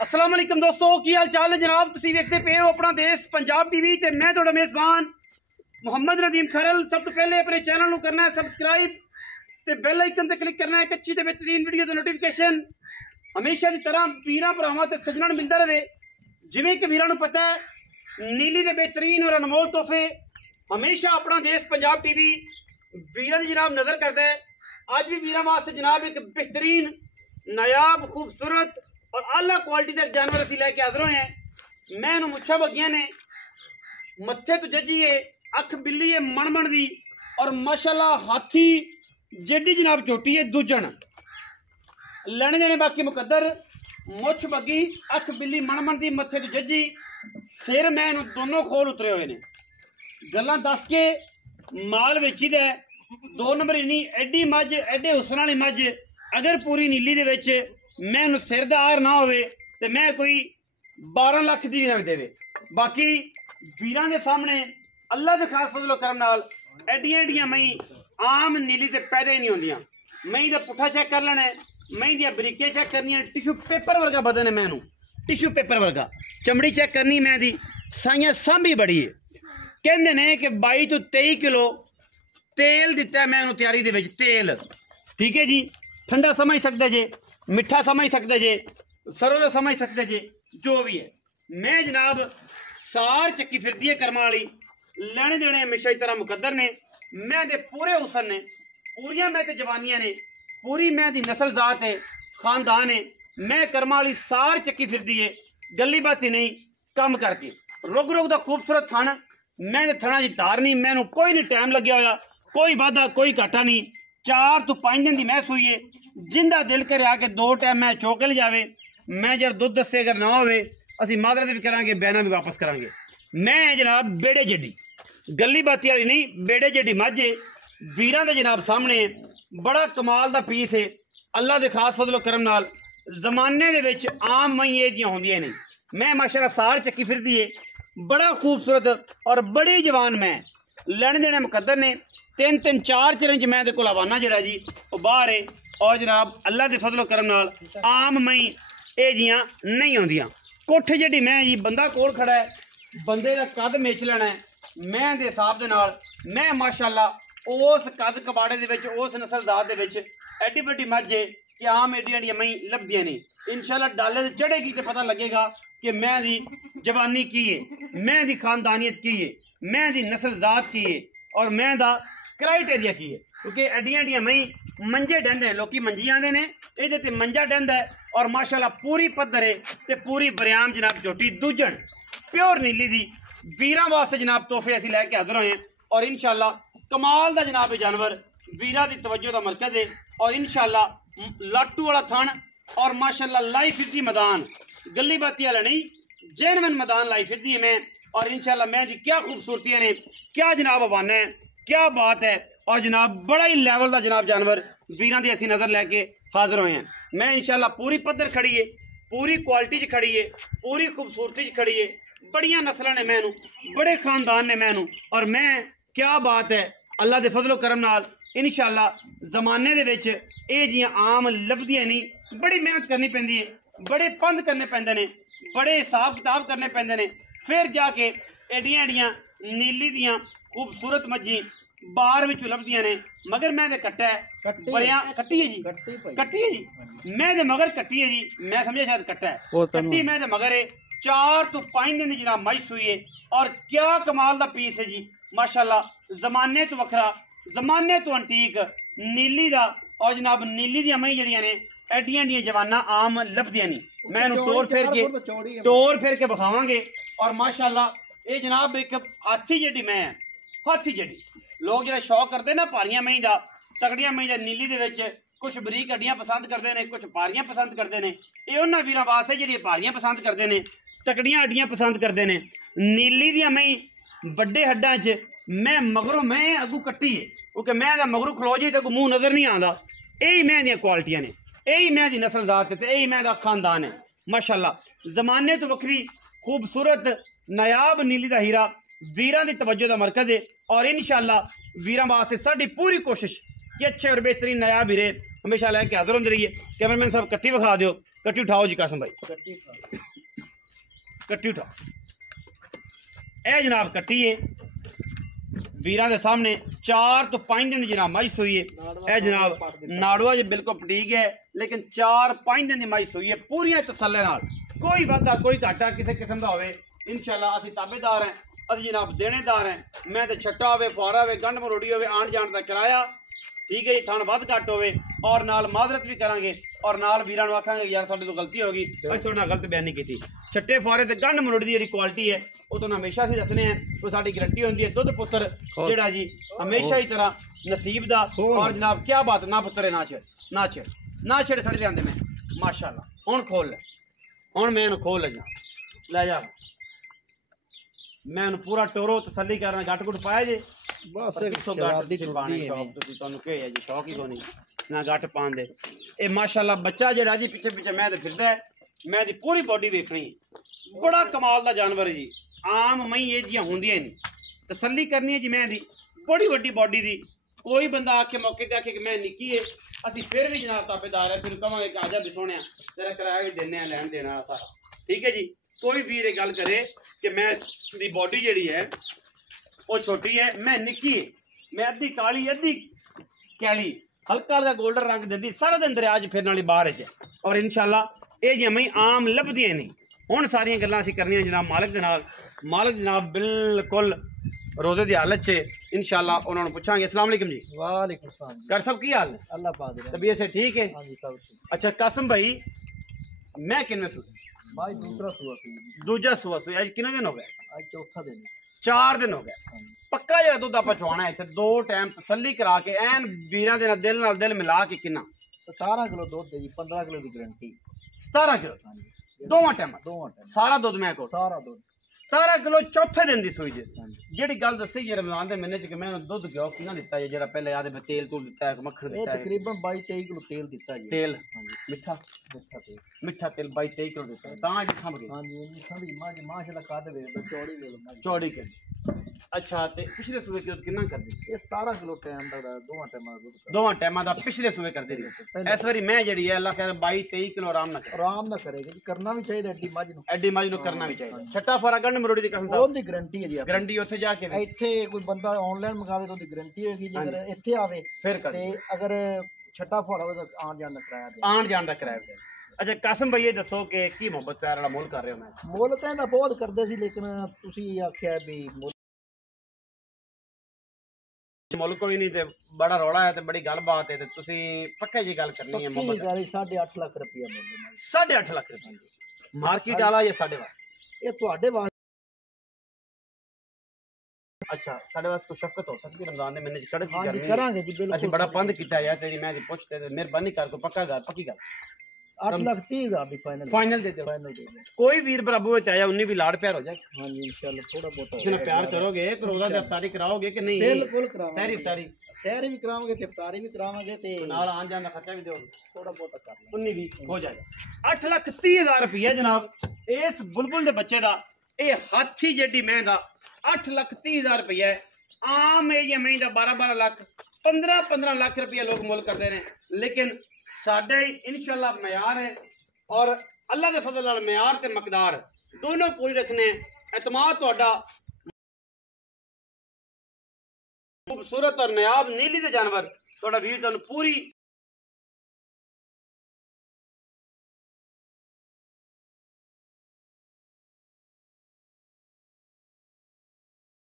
अस्सलाम वालेकुम दोस्तों, की हाल चाल है जनाब। तुसीं वेखदे पे हो अपना देश पंजाब टीवी ते मैं तुहाडा मेज़बान मुहम्मद नदीम खरल। सब तो पहले अपने चैनल को करना है सबसक्राइब ते बेल आइकन ते क्लिक करना है एक अच्छी ते बेहतरीन वीडियो दा नोटिफिकेशन हमेशा की तरह वीरां भरावां ते सज्जणां नूं मिलदा रहे। जिवें कि वीरां नूं पता है नीली दे बेहतरीन और अनमोल तोहफे हमेशा अपना देश पंजाब टीवी वीरां दी जनाब नज़र करदा है। अज भी वीरां वास्ते जनाब एक बेहतरीन नायाब खूबसूरत और आला क्वालिटी का जानवर असीं लैके हाज़र होए हैं। मैं मुच्छा बगिया ने मत्थे तो जजी है, अख बिल्ली है मण दी और माशाल्लाह हाथी जेडी जनाब चोटी है दूजन लैने देने बाकी मुकद्दर मुछ बगी अख बिल्ली मण दी मत्थे तो जजी सिर मैं दोनों खोल उतरे हुए ने। गल्लां दस के माल वेची दा 2 नंबर इन्नी एडी मझ एडे हुसन वाली मझ अगर पूरी नीली दे विच मैं सिर दा आर ना होवे ते मैं कोई 12 लाख दी ना देवे। बाकी वीरां दे सामने अल्लाह दे खास फजलो करम नाल एडियां एडियां मई आम नीली ते पैदा ही नहीं होंदियां। मई दा पुट्ठा चेक कर लेना है, मई दी बरीकियां चेक करनियां, टिशू पेपर वर्गा बदन है मैनू टिशू पेपर वर्गा चमड़ी चेक करनी मैं दी साइयां सांभी बड़ी है। कहंदे ने कि 22 तो 23 किलो तेल दिता है मैं तैयारी दे विच तेल। ठीक है जी, ठंडा समझ सकते जे, मिठा समझ सकते जे, सरों का समझ सकते जे, जो भी है। मैं जनाब सार चक्की फिरदी है कर्मा वाली लैने देने हमेशा की तरह मुकद्दर ने। मैं दे पूरे हुसन ने, पूरियां मैं ते जवानियां ने, पूरी मैं दी नस्ल जात है, खानदान है। मैं कर्मा वाली सार चक्की फिरदी है, गली बाती नहीं कम करके रुग रुग दा खूबसूरत थन। मैं दे थना दी धार नहीं, मैनू कोई नहीं टाइम लग्या होया, कोई वाधा कोई घाटा नहीं। 4 तो 5 दिन की मैं सूई है, जिंदा दिल करे आके 2 टाइम मैं चौके ले जावे। मैं जब दुध दस्से अगर ना होवे असीं मादरत भी करांगे, बयाना भी वापस करांगे। मैं जनाब बेड़े जड्डी गली बाती वाली नहीं, बेड़े जड्डी माझे वीरां दे जनाब सामने बड़ा कमाल दा पीस है। अल्लाह दे खास फजलो करम नाल जमाने दे विच आम मई ये जियां होंदियां ने। मैं माशाल्लाह सार चक्की फिरदी है, बड़ा खूबसूरत और बड़ी जवान मैं लैने देने मुकद्दर ने। 3-3 4 चिरें च मैं को हवाना जड़ा जी वो बाहर है। और जनाब अल्लाह के फजलो करम नाल आम मई ये जियां नहीं आउंदियां। कोठे जड़ी मैं जी बंदा कोल खड़ा है, बंदे का कद मेच लेना है मैं दे हिसाब दे नाल। मैं माशाल्लाह उस कद कबाड़े दे विच उस नस्लदार दे विच एडी बड़ी मझ है कि आम एडी एडियां मई लभदियां नहीं। इंशाल्लाह डाले ते चढ़ेगी तो पता लगेगा कि मैं दी जवानी की है, मैं दी खानदानियत की है, मैं दी नस्लजात की है और मैं दा क्राइटेरिया की है। क्योंकि एडियां एडियां मई मंजे डेंदे लोग मंजी आते हैं, ये ते मंजा डेंदा है और माशाल्लाह पूरी पद्धर है ते पूरी बरियाम जनाब चोटी दूजन प्योर नीली दी वीरां वास्ते जनाब तोहफे असीं लैके हाज़र होए हैं। और इंशाल्लाह कमाल दा जनाब जानवर वीरां दी तवज्जो दा मरकज़ है। और इंशाल्लाह लाटू वाला थन और माशाल्लाह लाई फिरदी मैदान गली बाती वाला नहीं जेनवन मैदान लाई फिरदी है मैं। और इंशाल्लाह मैं जी क्या खूबसूरतियां ने, क्या जनाब हवाना है, क्या बात है। और जनाब बड़ा ही लैवल का जनाब जानवर वीरां दी असीं नज़र लैके हाज़र होए हैं। मैं इंशाल्लाह पूरी पद्धर खड़ी है, पूरी क्वालिटी च खड़ी है, पूरी खूबसूरती च खड़ी है। बड़ियां नस्लां ने मैनू, बड़े खानदान ने मैनू। और मैं क्या बात है अल्लाह दे फजलो करम नाल इंशाल्लाह जमाने दे विच ये जियां आम लभदियां नहीं। बड़ी मेहनत करनी पैंदी है, बड़े पंध करने पैंदे ने, बड़े हिसाब किताब करने पैंदे ने, फिर जाके एडियां एडियां नीली दियां खूबसूरत मज्जी बाहर विच लभदियां ने। मगर मैं दे कट्टा है बड़ियां कट्टी है जी, कट्टी है जी, मैं दे मगर कट्टी है जी, मैं समझे शायद कट्टा है कट्टी मैं दे मगर है। 4 तो 5 दिन की जनाब मई सूई है और क्या कमाल दा पीस है जी माशाल्लाह। जमाने तो वखरा, जमाने तो अंटीक नीली दा। और जनाब नीली दी मई जड़ियां ने एडियां एडियां जवाना आम लभदियां नहीं। मैं तोड़ फिर के बखावांगे। और माशाल्लाह ये जनाब एक हाथी जड़ी मैं है, हाथी जड़ी लोग जो शौक करते ना भारियां मई का, तगड़ियां मई का नीली दे विच कुछ बरीक हड्डियां पसंद करते हैं, कुछ भारियां पसंद करते हैं। ये उन्होंने वीरां वास्ते जी भारियां पसंद करते हैं, तगड़ियां हड्डियां पसंद करते हैं। नीली दियां मई बड़े हड्डां च मैं मगरों मैं अगू कट्टी है क्योंकि मैं मगरू खलो जी तो मूँह नज़र नहीं आता। यही मैं दियां क्वालिटियां ने, यही मैं दी नस्लदार ते यही मैं दा खानदान है माशाल्लाह। जमाने तो वक्री खूबसूरत नायाब नीली दा हीरा वीरां दी तवज्जो दा मरकज़ है। और इंशाल्लाह वीरां वास्ते साडी पूरी कोशिश कि अच्छे और बेहतरीन नायाब हीरे हमेशा लैके हाजिर होंगे रहिए। कैमरामैन साहब कट्टी विखा दो, कट्टी उठाओ जी कासम भाई, कट्टी उठाओ। ए जनाब कट्टी है वीर के सामने 4 तो 5 दिन की जनाब मई सूई है। ए जनाब नाड़ुआ जी बिल्कुल पटीक है, लेकिन 4-5 दिन की मई सूई है पूरी तसल्ले नाल, कोई वाधा कोई घाटा किसी किस्म का हो। इंशाल्लाह असीं ताबेदार हैं, असीं जनाब देनेदार हैं। मैं तो छट्टा हो फुआरा हो गंढ मरोड़ी हो आन जान का किराया ठीक है जी, थान वध घट हो और नाल माजरत भी करांगे और नाल वीरां नूं आखांगे यार साडे तो गलती हो गई, असीं तुहाडे नाल गलत बयान नहीं की। छट्टे फुआरे ते गंढ मरोड़ी दी जेहड़ी क्वालिटी है वो तो हमेशा असीं दसने हैं, कोई साडी गारंटी होंदी है। दुध पुत्तर जेहड़ा जी हमेशा ही तरह नसीब दा और जनाब क्या बात ना पुत्तर है, ना छेड़ खड़े लियांदे मैं माशाअल्लाह। हुण खोल ले, हुण मैं इहनूं खोल ले जा मैं पूरा टोरो तसली करना। गट गुट पाया जे बस शौक ही कोनी ना गट पान दे। ये माशाल्लाह बच्चा जेड़ा जी पिछे पिछे मैं फिरदा है, मैं दी पूरी बॉडी वेखनी, बड़ा कमाल दा जानवर है जी। आम मई ये जियां होंदियां नहीं, तसली करनी है जी मैं दी बड़ी वड्डी बॉडी दी। कोई बंदा आके मौके ते आके कि मैं निक्की है, असीं फिर भी जनाब ताबेदार है, फिर कहांगे कि आजा भी सोहणिया तेरा किराया भी देने लैन देना सारा ठीक है जी। कोई वीर ये गल करे कि मैं दी बॉडी जेड़ी है वो छोटी है, मैं निक्की है, मैं अद्धी काली अद्धी कैली हल्का हल्का गोल्डन रंग देती, सारा दिन दरिया च फिरने वाली बाहर च। और इंशाल्लाह ये जमी आम लभदियां नहीं। हुण सारियां गल्लां असीं करनियां जनाब मालिक दे नाल। मालिक जनाब बिल्कुल रोजे दी हालत च इंशाल्लाह उन्हां नूं पुछांगे। अस्सलाम वालेकुम जी। वालेकुम सलाम। कर सब की हाल है? अल्लाह पाक दे तबीयत से ठीक है? हां जी सब ठीक। अच्छा कासिम भाई मैं किन्ने सू भाई दूसरा सुआ सी, दूजा सुआ सुई आज कितने दिन हो गए? आज चौथा दिन 4 दिन हो गए। पक्का जरा दुध आप चुवाना है इतने 2 टाइम तसली करा के एन वीरां दे नाल दिल मिला के किन्ना 17 किलो दूध दे जी, 15 किलो की गारंटी। 17 किलो दोवां टाइम सारा दुध मैं को सारा दूध 17 किलो चौथे दिन दी सूई जे। जेड़ी गल दसी जे रमजान दे महीने च कि मैं दुध घ्यो किन्ना दिता है, जेड़ा पहले आदे में तेल तूल दिता है, मक्खन दिता है, तकरीबन 22-23 किलो तेल दिता है। तेल मिठा मिठा तेल 22-23 किलो दिता है तां जी खम गई। हां जी मिठा भी माशाल्लाह काद वे चौड़ी के। अच्छा ते पिछले सूबे की किन्ना कर दी? ये 17 किलो टाइम दा दोवां टाइमां दा पिछले सूबे कर दी। इस बारी मैं जेड़ी है अल्लाह खैर 22-23 किलो आराम ना करेगा जी, करना भी चाहिए एडी मज नु करना भी चाहिए। छट्टा फरा गंढ मरोड़ी दी कसम दा ओदी गारंटी है जी, गारंटी ओथे जाके इथे कोई बंदा ऑनलाइन मंगावे तो ओदी गारंटी होगी जी, अगर इथे आवे फिर कर ते अगर छट्टा फरा हो तो आन जान दा किराया। अच्छा कासिम भाई ये दसो कि की मोहब्बत प्यार वाला मोल कर रहे हो? मैं मोल तो इहदा बहुत करदे सी, लेकिन तुसी आखिया भी मुल्क कोई नहीं ते बड़ा रौला है ते बड़ी गलबात है ते तुसी पक्के जी गल करनी है। मोहब्बत 8.5 लाख रुपया मुल 8.5 लाख रुपया मार्केट वाला या साढ़े वास्ते? ये तुहाडे वास्ते। अच्छा साढ़े वास्ते कोई शफकत हो सकती है रमजान दे महीने च कड़क हां जी करनी करांगे जी बिल्कुल। असि बड़ा बंद कीता यार तेरी मैं पूछते ते मेहरबानी कर को पक्का गल पक्की गल 8,30,000 दी फाइनल दे दो। कोई वीर प्रभु विच आया उन्हें भी लाड़ प्यार हो जाए। हां जी इंशाल्लाह थोड़ा बहुत किसी प्यार करोगे एक रोजा दी इफ्तारी कराओगे कि नहीं? बिल्कुल करावांगे, सहरी इफ्तारी सहरी भी करावांगे ते इफ्तारी भी करावांगे ते नाल आन जान दा खर्चा भी दोगे थोड़ा बहुत कर लेंगे, उन्नी भी हो जाएगा। 8,30,000 रुपया जनाब इस बुलबुल दे बच्चे दा। ये हाथी जेडी मैं दा 8,30,000 रुपया है। आम ये मैं दा 12-12 लाख 15-15 लाख रुपया लोग मुल करते हैं, लेकिन साडे इंशाल्लाह मयार है और अल्लाह के फजल नाल मयार ते मकदार दोनों पूरी रखने। एतमाद तुहाडा खूबसूरत और नायाब नीली दे जानवर तुहाडा वीर तुहानूं पूरी